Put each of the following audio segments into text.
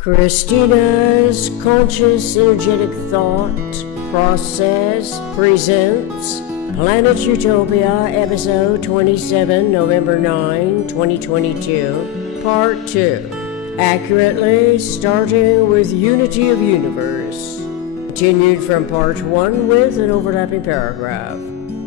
Christina's Conscious Energetic Thought Process presents Planet Utopia, Episode 27, November 9, 2022, Part 2. Accurately starting with Unity of Universe. Continued from Part 1 with an overlapping paragraph.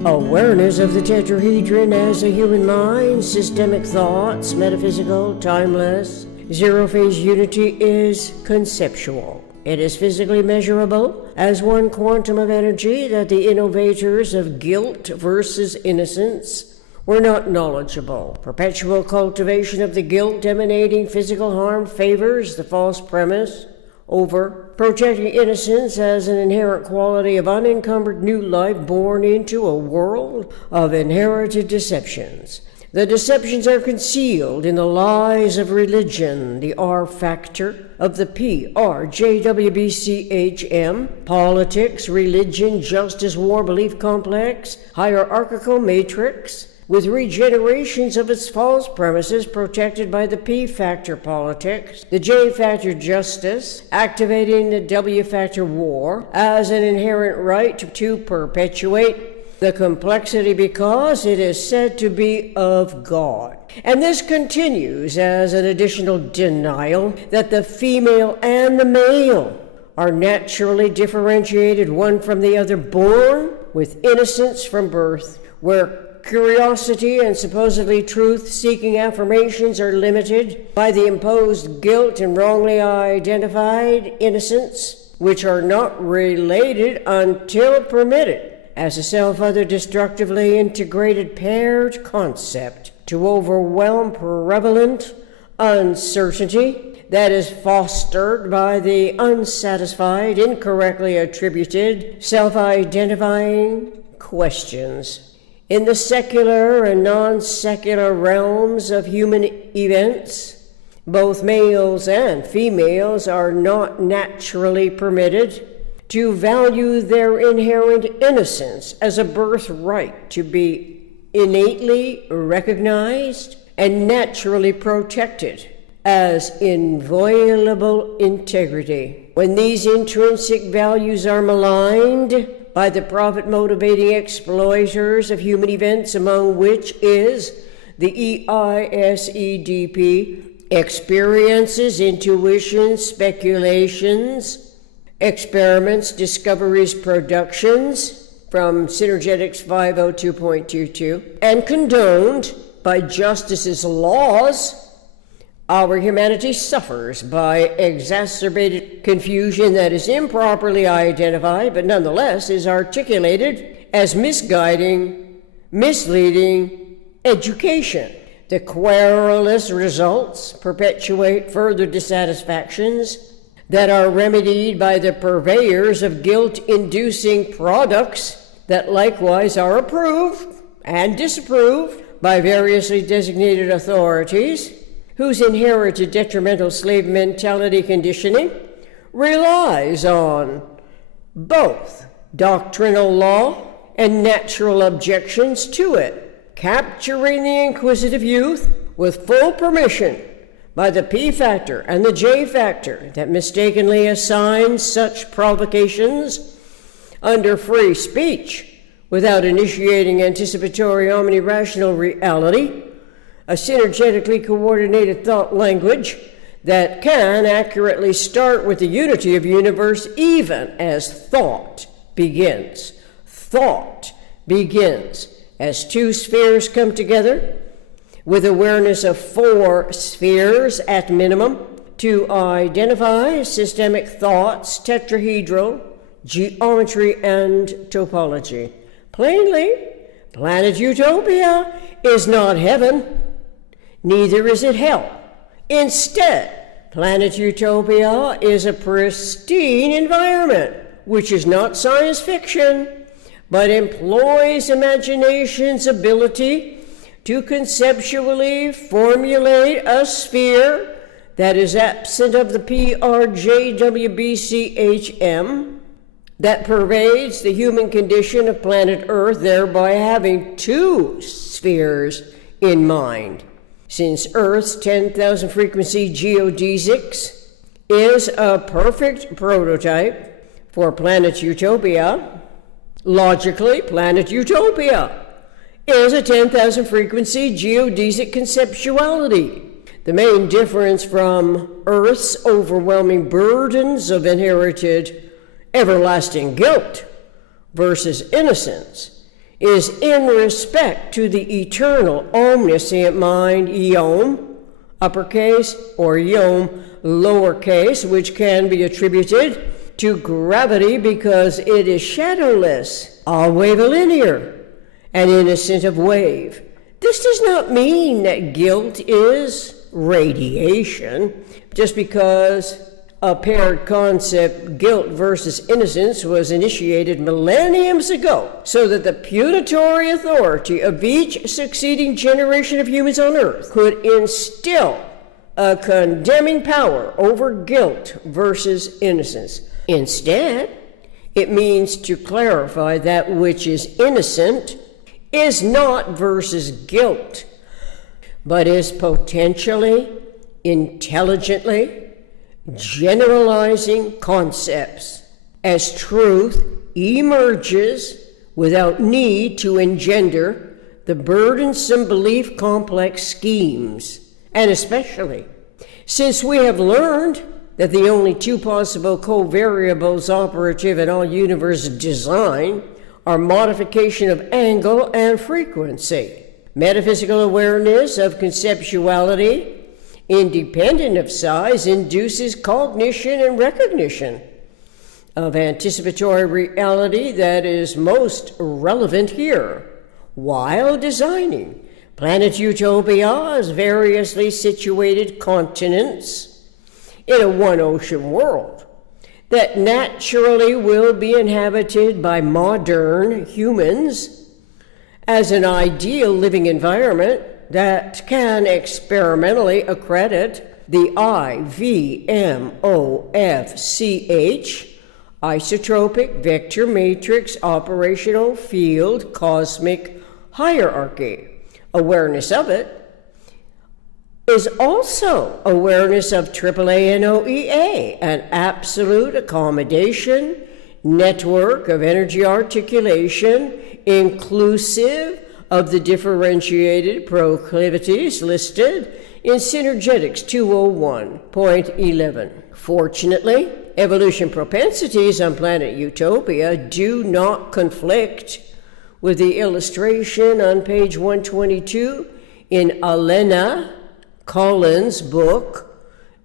Awareness of the tetrahedron as a human mind, systemic thoughts, metaphysical, timeless. Zero-phase unity is conceptual. It is physically measurable as one quantum of energy that the innovators of guilt versus innocence were not knowledgeable. Perpetual cultivation of the guilt emanating physical harm favors the false premise over protecting innocence as an inherent quality of unencumbered new life born into a world of inherited deceptions. The deceptions are concealed in the lies of religion, the R factor of the PRJWBCHM, politics, religion, justice, war, belief complex, hierarchical matrix, with regenerations of its false premises protected by the P factor politics, the J factor justice, activating the W factor war as an inherent right to perpetuate the complexity because it is said to be of God. And this continues as an additional denial that the female and the male are naturally differentiated one from the other, born with innocence from birth, where curiosity and supposedly truth-seeking affirmations are limited by the imposed guilt and wrongly identified innocence, which are not related until permitted as a self-other destructively integrated paired concept to overwhelm prevalent uncertainty that is fostered by the unsatisfied, incorrectly attributed, self-identifying questions. In the secular and non-secular realms of human events, both males and females are not naturally permitted to value their inherent innocence as a birthright to be innately recognized and naturally protected as inviolable integrity. When these intrinsic values are maligned by the profit-motivating exploiters of human events, among which is the EISEDP, experiences, intuitions, speculations, experiments, discoveries, productions from Synergetics 502.22, and condoned by justice's laws, our humanity suffers by exacerbated confusion that is improperly identified, but nonetheless is articulated as misguiding, misleading education. The querulous results perpetuate further dissatisfactions that are remedied by the purveyors of guilt-inducing products that likewise are approved and disapproved by variously designated authorities, whose inherited detrimental slave mentality conditioning relies on both doctrinal law and natural objections to it, capturing the inquisitive youth with full permission by the P factor and the J factor that mistakenly assigns such provocations under free speech without initiating anticipatory omni-rational reality, a synergetically coordinated thought language that can accurately start with the unity of universe even as thought begins. Thought begins as two spheres come together with awareness of four spheres at minimum to identify systemic thoughts, tetrahedral, geometry, and topology. Plainly, Planet Utopia is not heaven, neither is it hell. Instead, Planet Utopia is a pristine environment, which is not science fiction, but employs imagination's ability to conceptually formulate a sphere that is absent of the PRJWBCHM that pervades the human condition of planet Earth, thereby having two spheres in mind. Since Earth's 10,000 frequency geodesics is a perfect prototype for Planet Utopia. Logically, Planet Utopia is a 10,000 frequency geodesic conceptuality. The main difference from Earth's overwhelming burdens of inherited everlasting guilt versus innocence is in respect to the eternal omniscient mind, Yom, uppercase, or Yom, lowercase, which can be attributed to gravity because it is shadowless, all wavilinear, and innocent of wave. This does not mean that guilt is radiation, just because a paired concept, guilt versus innocence, was initiated millenniums ago so that the punitory authority of each succeeding generation of humans on Earth could instill a condemning power over guilt versus innocence. Instead, it means to clarify that which is innocent is not versus guilt, but is potentially, intelligently, generalizing concepts as truth emerges without need to engender the burdensome belief complex schemes, and especially since we have learned that the only two possible covariables operative in all universe design are modification of angle and frequency. Metaphysical awareness of conceptuality, independent of size, induces cognition and recognition of anticipatory reality that is most relevant here, while designing Planet Utopia's variously situated continents in a one-ocean world that naturally will be inhabited by modern humans as an ideal living environment that can experimentally accredit the IVMOFCH, isotropic vector matrix operational field cosmic hierarchy. Awareness of it is also awareness of AAA and OEA, an absolute accommodation network of energy articulation inclusive of the differentiated proclivities listed in Synergetics 201.11. Fortunately, evolution propensities on Planet Utopia do not conflict with the illustration on page 122 in Elena Collins' book,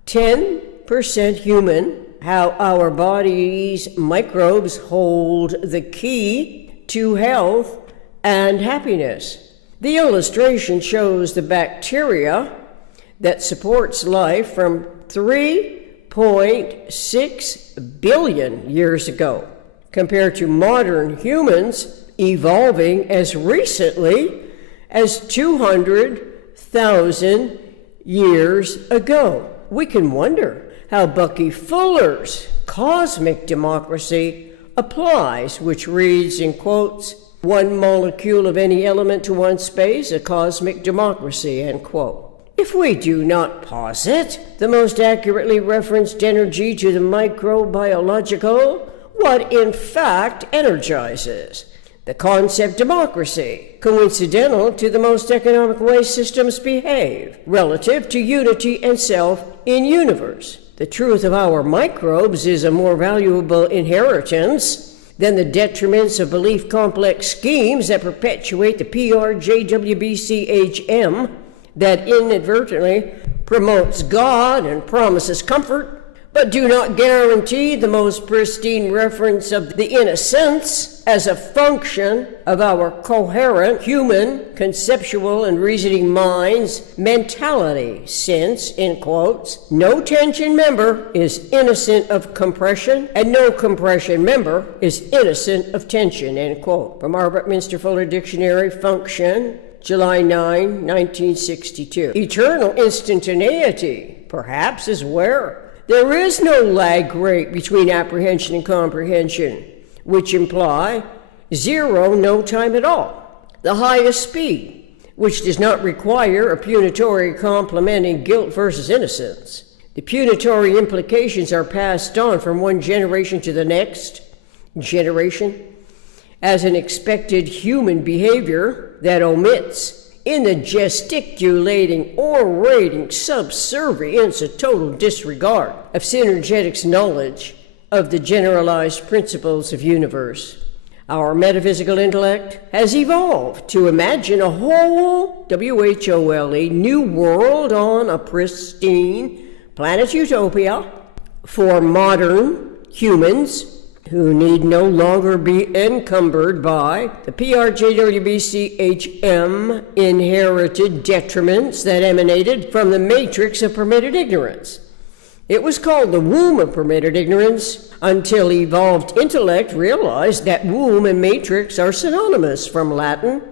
10% Human, How Our Body's Microbes Hold the Key to Health and Happiness. The illustration shows the bacteria that supports life from 3.6 billion years ago, compared to modern humans evolving as recently as 200,000 years ago. We can wonder how Bucky Fuller's cosmic democracy applies, which reads in quotes, "One molecule of any element to one space, a cosmic democracy," end quote. If we do not posit the most accurately referenced energy to the microbiological, what in fact energizes the concept democracy, coincidental to the most economic way systems behave, relative to unity and self in universe. The truth of our microbes is a more valuable inheritance than the detriments of belief complex schemes that perpetuate the PRJWBCHM that inadvertently promotes God and promises comfort, but do not guarantee the most pristine reference of the innocence as a function of our coherent human conceptual and reasoning minds mentality, since, in quotes, no tension member is innocent of compression and no compression member is innocent of tension, end quote. From Albert Minster Fuller Dictionary, Function, July 9, 1962. Eternal instantaneity, perhaps, is where there is no lag rate between apprehension and comprehension, which imply zero no time at all. The highest speed, which does not require a punitory complementing guilt versus innocence. The punitory implications are passed on from one generation to the next generation as an expected human behavior that omits, in the gesticulating, orating subservience, a total disregard of synergetics knowledge of the generalized principles of universe. Our metaphysical intellect has evolved to imagine a whole, W-H-O-L-E, new world on a pristine Planet Utopia for modern humans who need no longer be encumbered by the PRJWBCHM inherited detriments that emanated from the matrix of permitted ignorance. It was called the womb of permitted ignorance until evolved intellect realized that womb and matrix are synonymous, from Latin,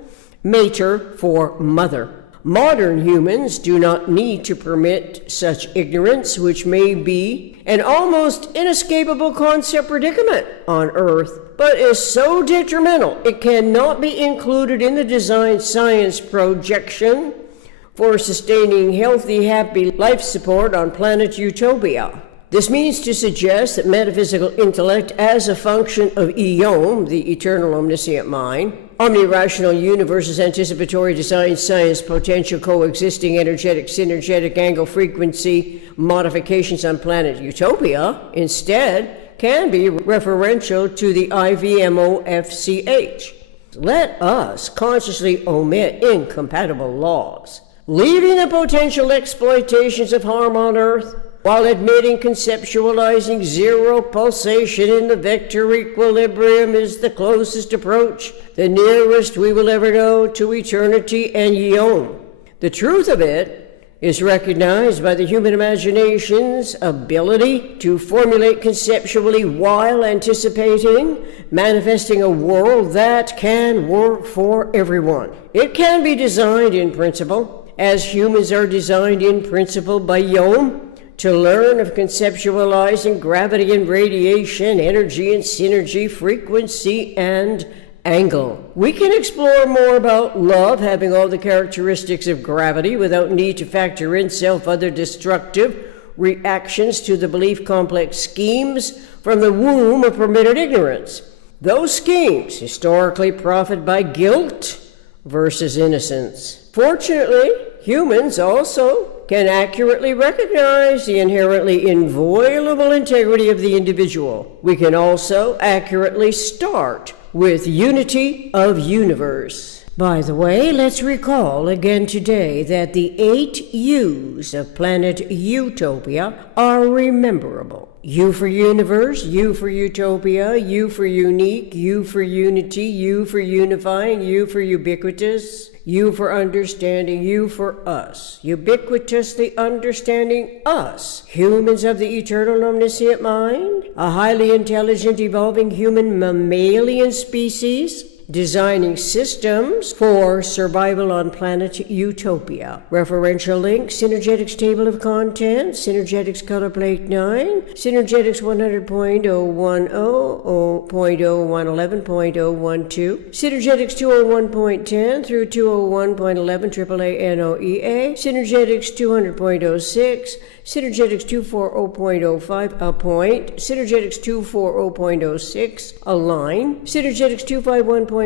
mater for mother. Modern humans do not need to permit such ignorance, which may be an almost inescapable concept predicament on Earth, but is so detrimental it cannot be included in the design science projection for sustaining healthy, happy life support on Planet Utopia. This means to suggest that metaphysical intellect as a function of Eom, the eternal omniscient mind, omni-rational universe's anticipatory design science potential coexisting energetic synergetic angle frequency modifications on Planet Utopia, instead can be referential to the IVMOFCH. Let us consciously omit incompatible laws, leaving the potential exploitations of harm on Earth, while admitting conceptualizing zero pulsation in the vector equilibrium is the closest approach, the nearest we will ever know to eternity and Eom. The truth of it is recognized by the human imagination's ability to formulate conceptually while anticipating, manifesting a world that can work for everyone. It can be designed in principle, as humans are designed in principle by Eom, to learn of conceptualizing gravity and radiation, energy and synergy, frequency and angle. We can explore more about love having all the characteristics of gravity without need to factor in self-other destructive reactions to the belief complex schemes from the womb of permitted ignorance. Those schemes historically profit by guilt versus innocence. Fortunately, humans also can accurately recognize the inherently inviolable integrity of the individual. We can also accurately start with unity of universe. By the way, let's recall again today that the 8 U's of Planet Utopia are rememberable. U for universe, U for utopia, U for unique, U for unity, U for unifying, U for ubiquitous, U for understanding, U for us. Ubiquitously understanding us, humans of the eternal omniscient mind, a highly intelligent evolving human mammalian species, designing systems for survival on Planet Utopia. Referential link, Synergetics Table of Contents, Synergetics Color Plate 9, Synergetics 100.010, 0.0111.012, Synergetics 201.10 through 201.11 AAA NOEA, Synergetics 200.06, Synergetics 240.05, a point, Synergetics 240.06, a line, Synergetics 251.50,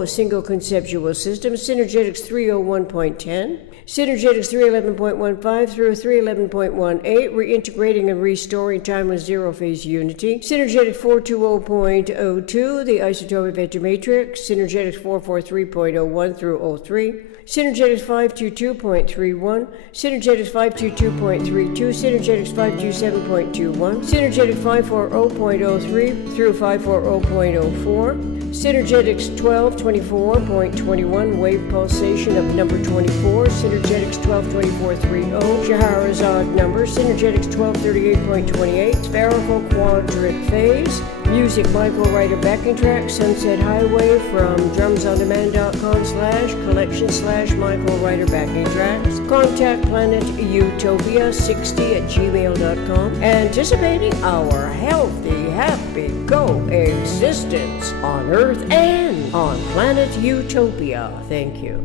a single conceptual system, Synergetics 301.10, Synergetics 311.15 through 311.18, reintegrating and restoring timeless zero-phase unity, Synergetics 420.02, the isotopic vector matrix, Synergetics 443.01 through 03, Synergetics 522.31, Synergetics 522.32, Synergetics 527.21, Synergetics 540.03 through 540.04, Synergetics 1224.21, wave pulsation of number 24, Synergetics 1224.30, Shahara's odd number, Synergetics 1238.28, spherical quadrant phase, music Michael Writer backing track, Sunset Highway from drumsondemand.com/collection/Michael Writer backing tracks, contact Planet Utopia 60@gmail.com, anticipating our healthy, happy coexistence on Earth and on Planet Utopia. Thank you.